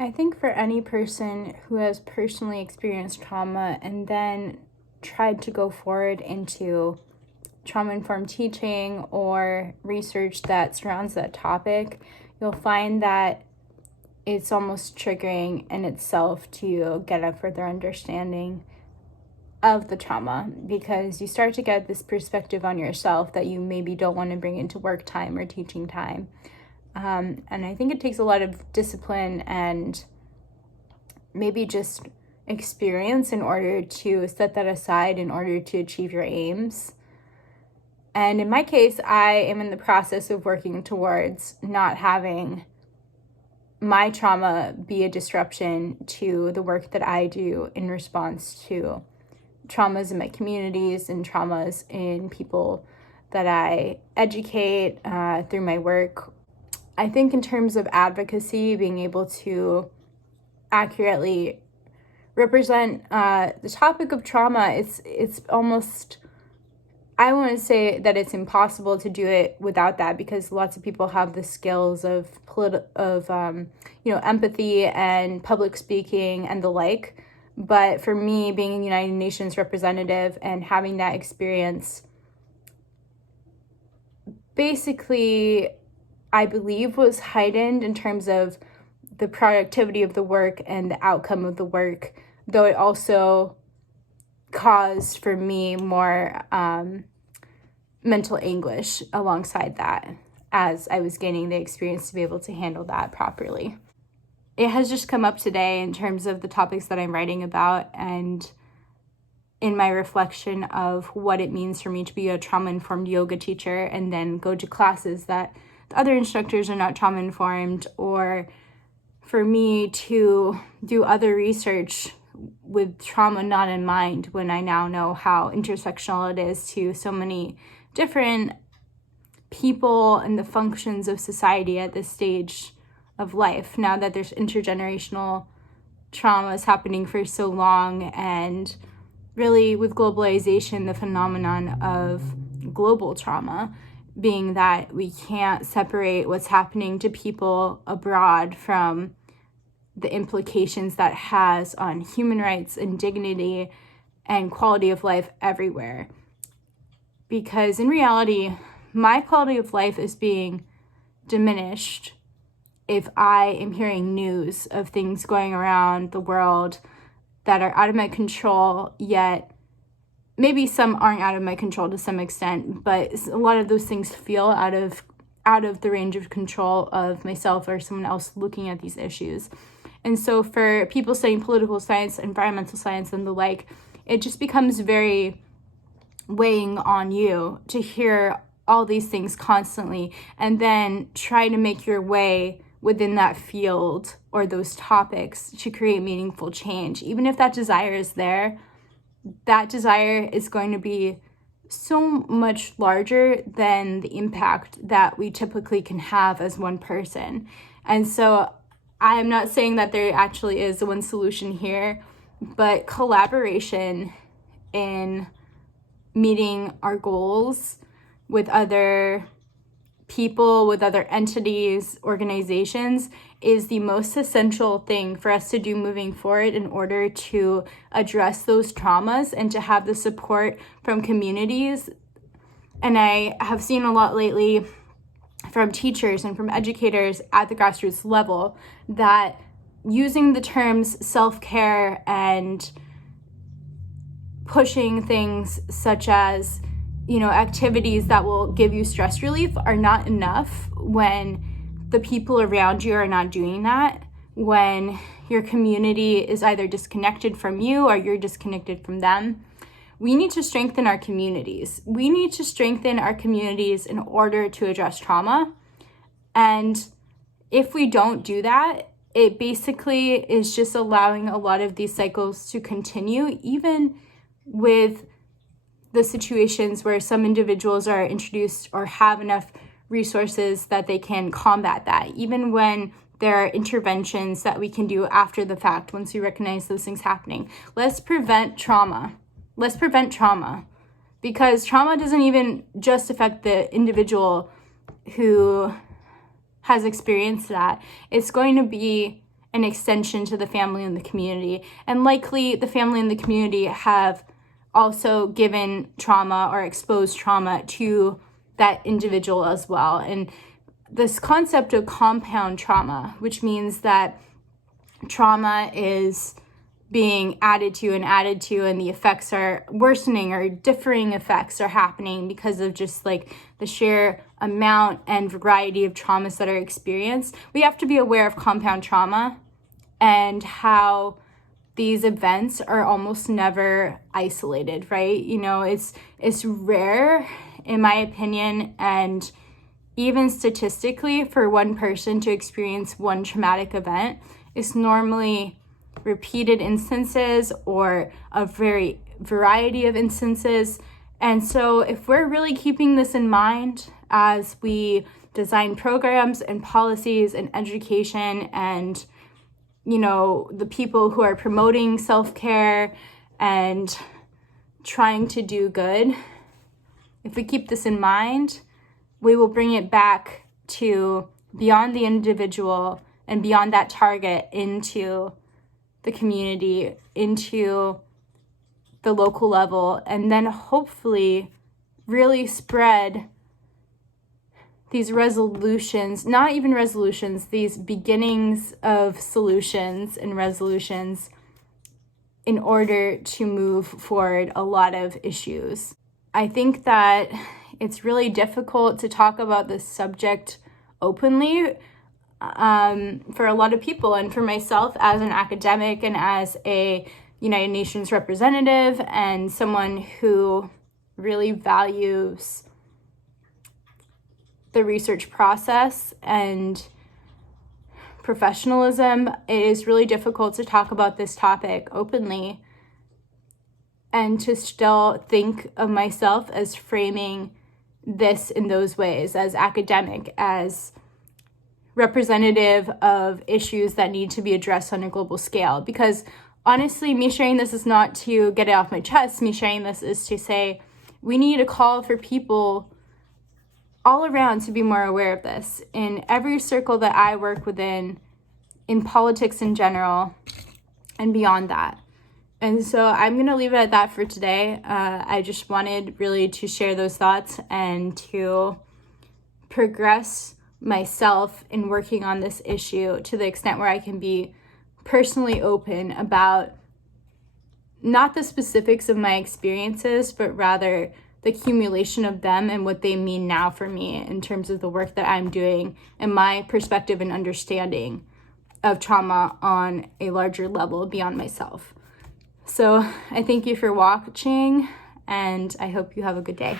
I think for any person who has personally experienced trauma and then tried to go forward into trauma-informed teaching or research that surrounds that topic, you'll find that it's almost triggering in itself to get a further understanding of the trauma, because you start to get this perspective on yourself that you maybe don't want to bring into work time or teaching time. And I think it takes a lot of discipline and maybe just experience in order to set that aside in order to achieve your aims. And in my case, I am in the process of working towards not having my trauma be a disruption to the work that I do in response to traumas in my communities and traumas in people that I educate through my work. I think in terms of advocacy, being able to accurately represent the topic of trauma, it's almost, I want to say that it's impossible to do it without that, because lots of people have the skills of empathy and public speaking and the like. But for me, being a United Nations representative and having that experience, basically, I believe was heightened in terms of the productivity of the work and the outcome of the work, though it also caused for me more mental anguish alongside that as I was gaining the experience to be able to handle that properly. It has just come up today in terms of the topics that I'm writing about and in my reflection of what it means for me to be a trauma-informed yoga teacher and then go to classes that the other instructors are not trauma-informed, or for me to do other research with trauma not in mind when I now know how intersectional it is to so many different people and the functions of society at this stage of life, now that there's intergenerational traumas happening for so long, and really with globalization, the phenomenon of global trauma being that we can't separate what's happening to people abroad from the implications that has on human rights and dignity and quality of life everywhere. Because in reality, my quality of life is being diminished if I am hearing news of things going around the world that are out of my control, yet maybe some aren't out of my control to some extent, but a lot of those things feel out of the range of control of myself or someone else looking at these issues. And so for people studying political science, environmental science, and the like, it just becomes very weighing on you to hear all these things constantly and then try to make your way within that field or those topics to create meaningful change. Even if that desire is there, that desire is going to be so much larger than the impact that we typically can have as one person. And so I'm not saying that there actually is one solution here, but collaboration in meeting our goals with other people, with other entities, organizations, is the most essential thing for us to do moving forward in order to address those traumas and to have the support from communities. And I have seen a lot lately from teachers and from educators at the grassroots level that using the terms self-care and pushing things such as activities that will give you stress relief are not enough when the people around you are not doing that, when your community is either disconnected from you or you're disconnected from them. We need to strengthen our communities. We need to strengthen our communities in order to address trauma. And if we don't do that, it basically is just allowing a lot of these cycles to continue, even with the situations where some individuals are introduced or have enough resources that they can combat that, even when there are interventions that we can do after the fact once we recognize those things happening. Let's prevent trauma. Let's prevent trauma, because trauma doesn't even just affect the individual who has experienced that. It's going to be an extension to the family and the community. And likely the family and the community have also given trauma or exposed trauma to that individual as well. And this concept of compound trauma, which means that trauma is being added to, and the effects are worsening, or differing effects are happening because of just like the sheer amount and variety of traumas that are experienced. We have to be aware of compound trauma and how these events are almost never isolated, right? You know, it's rare, in my opinion, and even statistically, for one person to experience one traumatic event. Is normally repeated instances or a very variety of instances. And so if we're really keeping this in mind as we design programs and policies and education, and you know, the people who are promoting self-care and trying to do good, if we keep this in mind, we will bring it back to beyond the individual and beyond that target into the community, into the local level, and then hopefully really spread these resolutions, not even resolutions, these beginnings of solutions and resolutions in order to move forward a lot of issues. I think that it's really difficult to talk about this subject openly for a lot of people, and for myself as an academic and as a United Nations representative and someone who really values the research process and professionalism. It is really difficult to talk about this topic openly and to still think of myself as framing this in those ways, as academic, as representative of issues that need to be addressed on a global scale. Because honestly, me sharing this is not to get it off my chest. Me sharing this is to say we need a call for people all around to be more aware of this, in every circle that I work within, in politics in general, and beyond that. And so I'm going to leave it at that for today. I just wanted really to share those thoughts and to progress myself in working on this issue to the extent where I can be personally open about not the specifics of my experiences, but rather the accumulation of them and what they mean now for me in terms of the work that I'm doing and my perspective and understanding of trauma on a larger level beyond myself. So I thank you for watching, and I hope you have a good day.